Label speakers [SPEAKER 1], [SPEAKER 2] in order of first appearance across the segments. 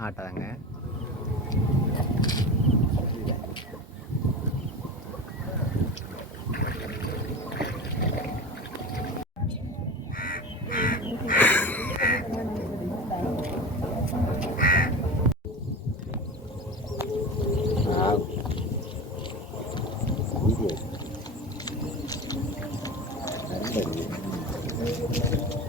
[SPEAKER 1] ஆட்டாங்க அண்ணா
[SPEAKER 2] எங்க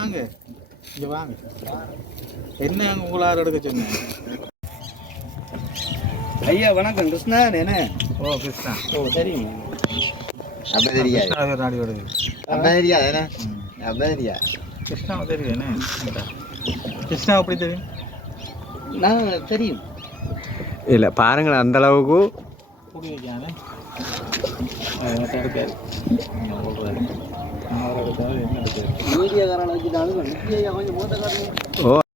[SPEAKER 3] வாங்க. இங்க வாங்க. என்ன அங்க உங்களார எடுக்க சொன்னேன்
[SPEAKER 2] ஐயா வணக்கம். கிருஷ்ணா என்ன?
[SPEAKER 3] ஓ கிருஷ்ணா.
[SPEAKER 2] ஓ சரிங்க. அப்ப தெரியாது
[SPEAKER 3] கிருஷ்ணா நாடி வருது
[SPEAKER 2] அப்ப தெரியாது என்ன? அப்ப தெரியாது
[SPEAKER 3] கிருஷ்ணாவை தெரியும் என்ன? கிருஷ்ணா அப்படி தெரியும்?
[SPEAKER 2] நான் தெரியும்.
[SPEAKER 1] இல்லை பாருங்களேன் அந்த அளவுக்கு
[SPEAKER 3] கூடி வைக்கானே இருக்காரு அவரை எடுத்தாரு என்ன எடுத்தாரு
[SPEAKER 2] மீடியாக்காரன்